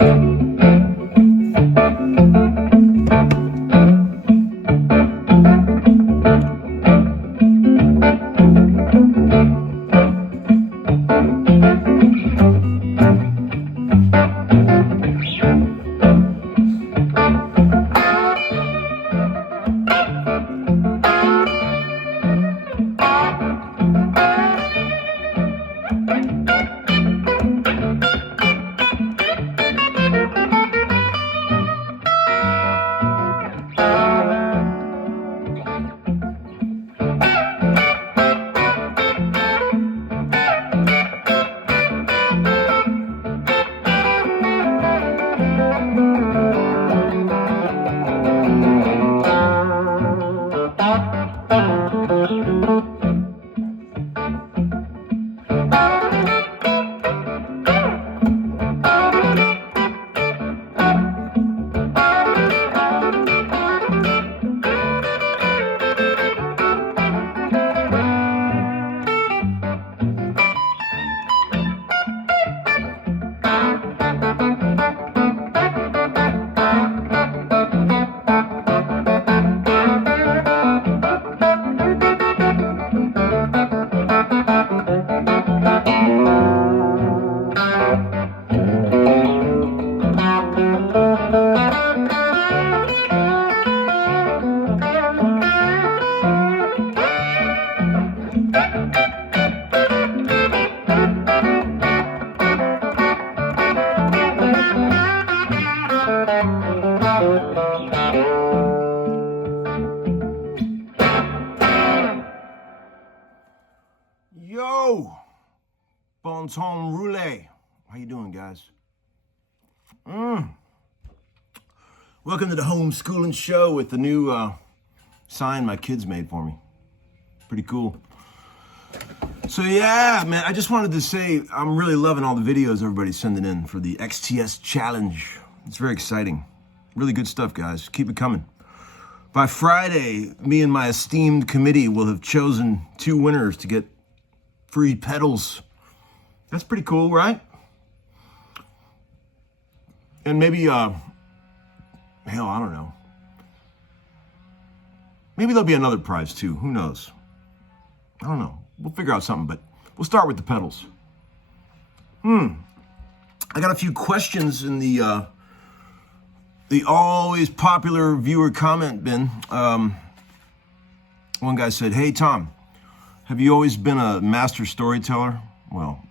Yo, Temps Rouler. How you doing, guys? Welcome to the Homeskoolin show with the new sign my kids made for me. Pretty cool. So yeah, man, I just wanted to say I'm really loving all the videos everybody's sending in for the XTS challenge. It's very exciting. Really good stuff, guys. Keep it coming. By Friday, me and my esteemed committee will have chosen 2 winners to get free pedals. That's pretty cool, right? And maybe, hell, I don't know. Maybe there'll be another prize too. Who knows? I don't know. We'll figure out something, but we'll start with the pedals. I got a few questions in the always popular viewer comment bin. One guy said, "Hey Tom, have you always been a master storyteller?" Well,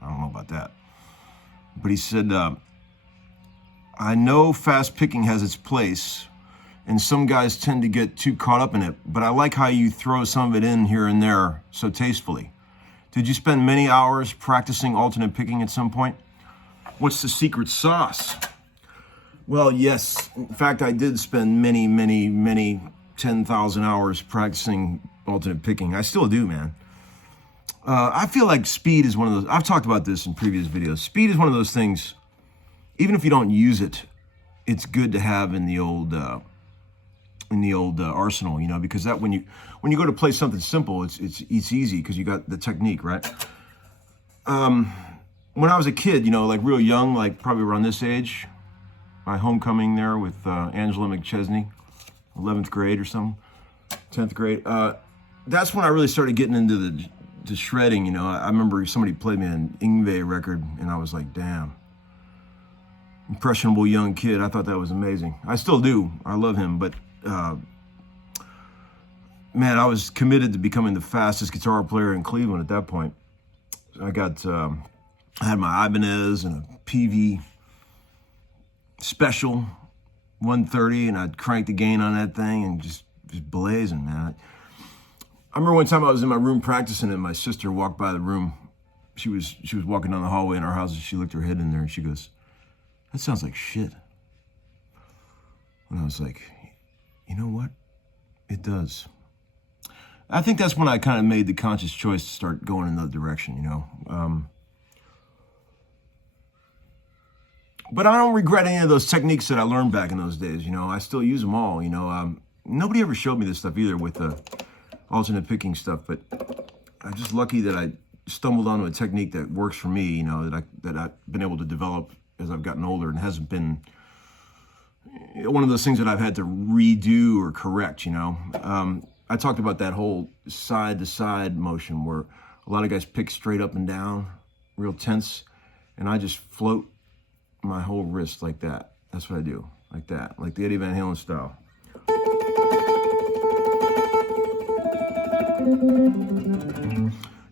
I don't know about that. But he said, "I know fast picking has its place, and some guys tend to get too caught up in it, but I like how you throw some of it in here and there so tastefully. Did you spend many hours practicing alternate picking at some point? What's the secret sauce?" Well, yes. In fact, I did spend many 10,000 hours practicing alternate picking. I still do, man. I feel like speed is one of those, I've talked about this in previous videos. Speed is one of those things, even if you don't use it, it's good to have in the old arsenal, you know, because that when you go to play something simple, it's easy because you got the technique, right? When I was a kid, you know, like real young, like probably around this age, my homecoming there with Angela McChesney, 11th grade or something, 10th grade. That's when I really started getting into the shredding, you know. I remember somebody played me an Yngwie record, and I was like, damn. Impressionable young kid. I thought that was amazing. I still do. I love him, but man, I was committed to becoming the fastest guitar player in Cleveland at that point. I had my Ibanez and a PV Special 130, and I'd crank the gain on that thing and just blazing, man. I remember one time I was in my room practicing, and my sister walked by the room. She was walking down the hallway in our house, and she looked her head in there, and she goes, "That sounds like shit." And I was like, you know what? It does. I think that's when I kind of made the conscious choice to start going in that direction, you know. But I don't regret any of those techniques that I learned back in those days, you know. I still use them all, you know. Nobody ever showed me this stuff either with the alternate picking stuff, but I'm just lucky that I stumbled onto a technique that works for me, you know, that I've been able to develop as I've gotten older, and hasn't been one of those things that I've had to redo or correct, you know. I talked about that whole side-to-side motion where a lot of guys pick straight up and down, real tense, and I just float my whole wrist like that. That's what I do, like that, like the Eddie Van Halen style.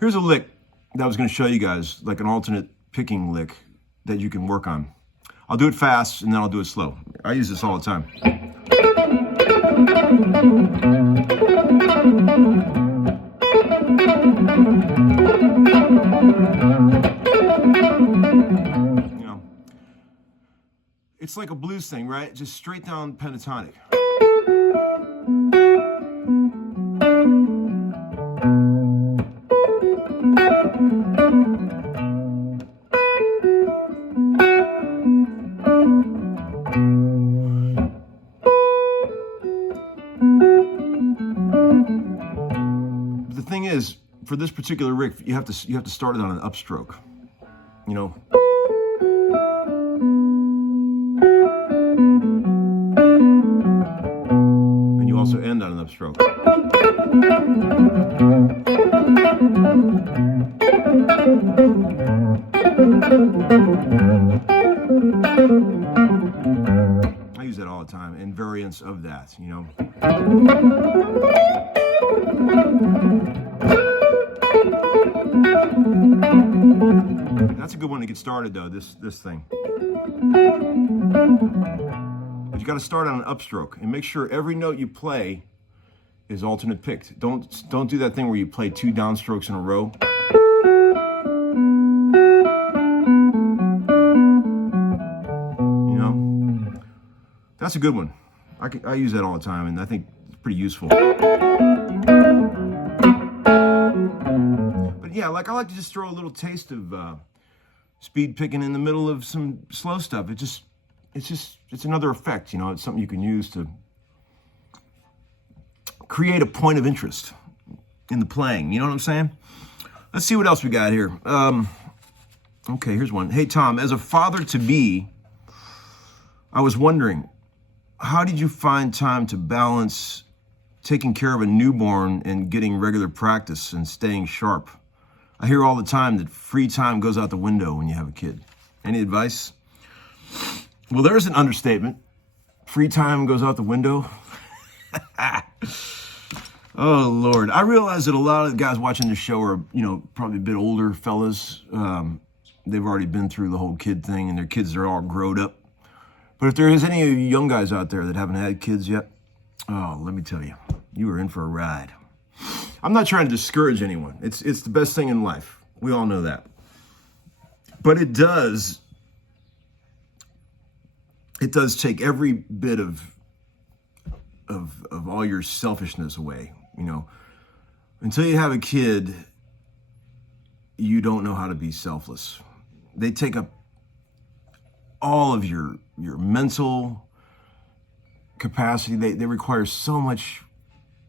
Here's a lick that I was going to show you guys, like an alternate picking lick that you can work on. I'll do it fast and then I'll do it slow. I use this all the time. You know, it's like a blues thing, right? Just straight down pentatonic. The thing is, for this particular riff, you have to start it on an upstroke, you know. And you also end on an upstroke. I use that all the time, and variants of that, you know. That's a good one to get started, though, this thing. But you got to start on an upstroke and make sure every note you play is alternate picked. Don't do that thing where you play 2 downstrokes in a row. You know, that's a good one. I use that all the time, and I think it's pretty useful. But yeah, like I like to just throw a little taste of speed picking in the middle of some slow stuff. It's another effect, you know. It's something you can use to create a point of interest in the playing. You know what I'm saying? Let's see what else we got here. Okay, here's one. Hey, Tom, as a father-to-be, I was wondering, how did you find time to balance taking care of a newborn and getting regular practice and staying sharp? I hear all the time that free time goes out the window when you have a kid. Any advice? Well, there's an understatement. Free time goes out the window. Oh, Lord. I realize that a lot of the guys watching this show are, you know, probably a bit older fellas. They've already been through the whole kid thing, and their kids are all grown up. But if there is any of you young guys out there that haven't had kids yet, oh, let me tell you, you are in for a ride. I'm not trying to discourage anyone. It's the best thing in life. We all know that. But it does take every bit of all your selfishness away, you know. Until you have a kid, you don't know how to be selfless. They take up all of your mental capacity. They require so much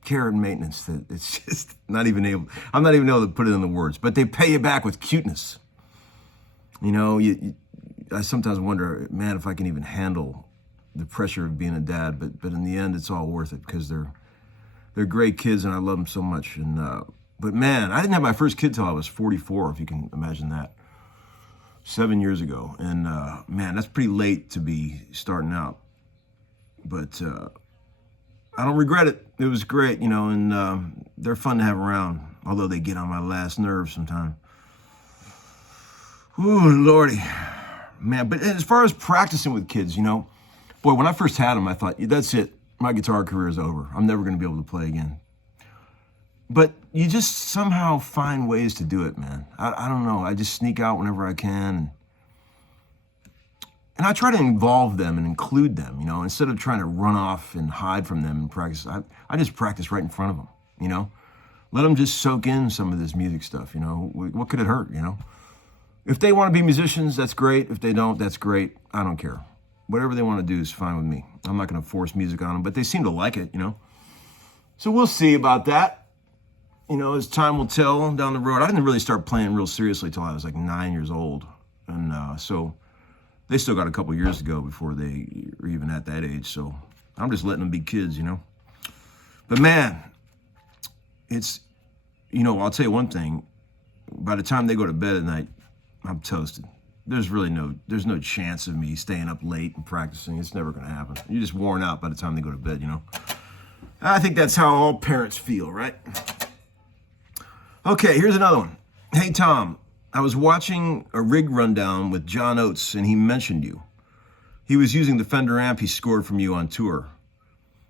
care and maintenance that it's just I'm not even able to put it in the words, but they pay you back with cuteness. You know, I sometimes wonder, man, if I can even handle the pressure of being a dad, but in the end, it's all worth it because they're great kids and I love them so much. And but man, I didn't have my first kid till I was 44, if you can imagine that, 7 years ago. And man, that's pretty late to be starting out. But I don't regret it. It was great, you know, and they're fun to have around, although they get on my last nerve sometimes. Ooh, Lordy. Man, but as far as practicing with kids, you know, boy, when I first had them, I thought, that's it. My guitar career is over. I'm never going to be able to play again. But you just somehow find ways to do it, man. I don't know. I just sneak out whenever I can. And I try to involve them and include them, you know, instead of trying to run off and hide from them and practice. I just practice right in front of them, you know. Let them just soak in some of this music stuff, you know. What could it hurt, you know? If they want to be musicians, that's great. If they don't, that's great. I don't care. Whatever they want to do is fine with me. I'm not going to force music on them, but they seem to like it, you know. So we'll see about that. You know, as time will tell down the road. I didn't really start playing real seriously till I was like 9 years old. And so they still got a couple years to go before they are even at that age. So I'm just letting them be kids, you know. But man, it's, you know, I'll tell you one thing. By the time they go to bed at night, I'm toasted. There's no chance of me staying up late and practicing. It's never going to happen. You're just worn out by the time they go to bed, you know. I think that's how all parents feel, right? Okay, here's another one. Hey, Tom, I was watching a rig rundown with John Oates, and he mentioned you. He was using the Fender amp he scored from you on tour.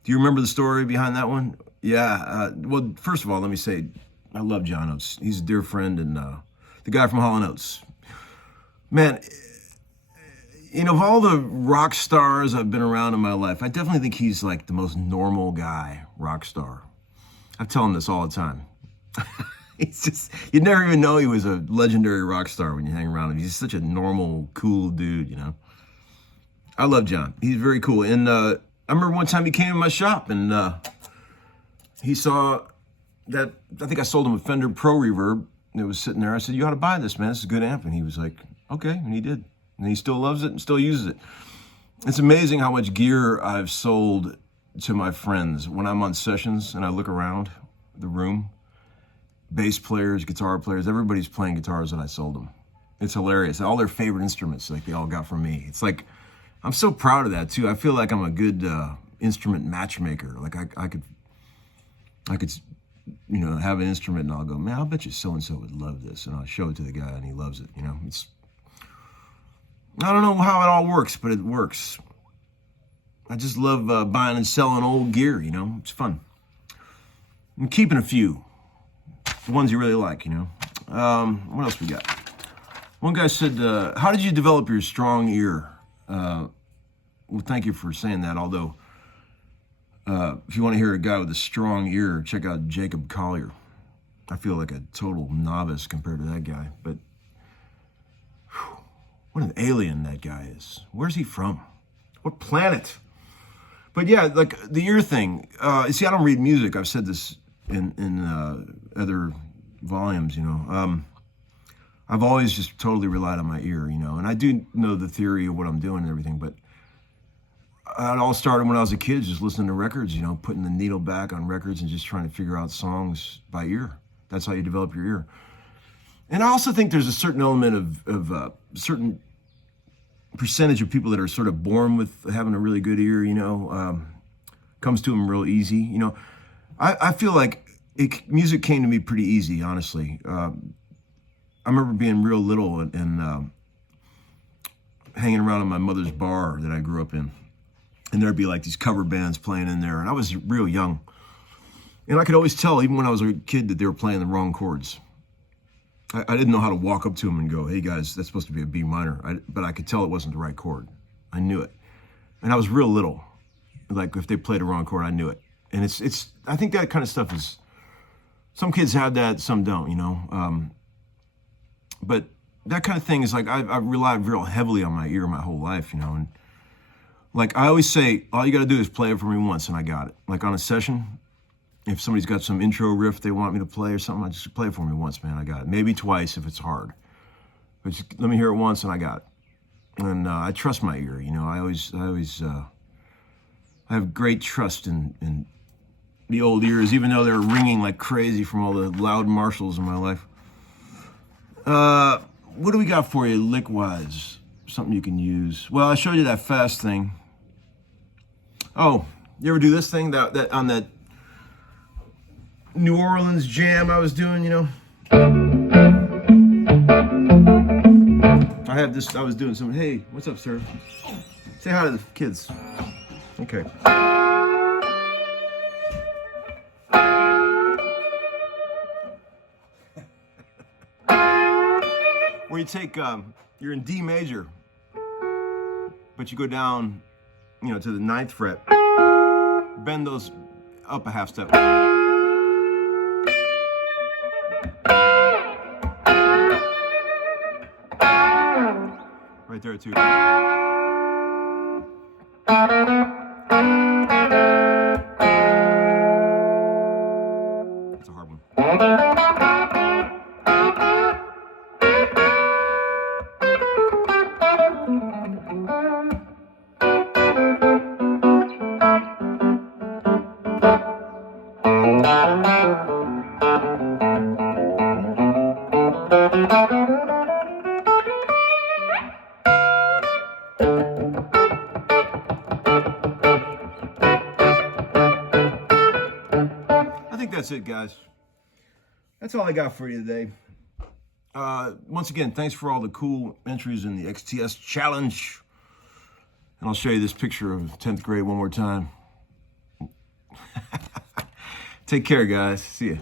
Do you remember the story behind that one? Yeah. Well, first of all, let me say, I love John Oates. He's a dear friend and the guy from Hall & Oates. Man, you know, of all the rock stars I've been around in my life, I definitely think he's like the most normal guy, rock star. I tell him this all the time. He's just, you'd never even know he was a legendary rock star when you hang around him. He's such a normal, cool dude, you know. I love John. He's very cool. And I remember one time he came in my shop and he saw that, I think I sold him a Fender Pro Reverb. And it was sitting there. I said, you ought to buy this, man. This is a good amp. And he was like, okay. And he did. And he still loves it and still uses it. It's amazing how much gear I've sold to my friends when I'm on sessions and I look around the room. Bass players, guitar players, everybody's playing guitars that I sold them. It's hilarious. All their favorite instruments, like they all got from me. It's like, I'm so proud of that too. I feel like I'm a good instrument matchmaker. Like I could, you know, have an instrument and I'll go, man, I'll bet you so-and-so would love this. And I'll show it to the guy and he loves it. You know, it's, I don't know how it all works, but it works. I just love buying and selling old gear, you know, it's fun. I'm keeping a few, the ones you really like, you know. What else we got? One guy said, how did you develop your strong ear? Well, thank you for saying that. Although, if you want to hear a guy with a strong ear, check out Jacob Collier. I feel like a total novice compared to that guy, but whew, what an alien that guy is. Where's he from? What planet? But yeah, like the ear thing. You see, I don't read music. I've said this in other volumes, you know. I've always just totally relied on my ear, you know, and I do know the theory of what I'm doing and everything, but it all started when I was a kid, just listening to records, you know, putting the needle back on records and just trying to figure out songs by ear. That's how you develop your ear. And I also think there's a certain element of certain percentage of people that are sort of born with having a really good ear, you know, comes to them real easy. You know, I feel like music came to me pretty easy, honestly. I remember being real little and hanging around in my mother's bar that I grew up in. And there'd be like these cover bands playing in there. And I was real young. And I could always tell, even when I was a kid, that they were playing the wrong chords. I didn't know how to walk up to them and go, hey guys, that's supposed to be a B minor. But I could tell it wasn't the right chord. I knew it. And I was real little. Like if they played the wrong chord, I knew it. And I think that kind of stuff is, some kids have that, some don't, you know. But that kind of thing is like, I've relied real heavily on my ear my whole life, you know. And like I always say, all you got to do is play it for me once and I got it. Like on a session, if somebody's got some intro riff they want me to play or something, I just play it for me once, man, I got it. Maybe twice if it's hard. But just let me hear it once and I got it. And I trust my ear, you know. I have great trust in the old ears, even though they're ringing like crazy from all the loud Marshalls in my life. What do we got for you, lick-wise? Something you can use. Well, I showed you that fast thing. Oh, you ever do this thing that on that New Orleans jam I was doing, you know? I was doing something. Hey, what's up, sir? Say hi to the kids. Okay. Where you take, you're in D major, but you go down, you know, to the 9th fret, bend those up a half step. Right there too. That's a hard one. I think that's it, guys. That's all I got for you today. Once again, thanks for all the cool entries in the XTS challenge. And I'll show you this picture of 10th grade one more time. Take care, guys. See ya.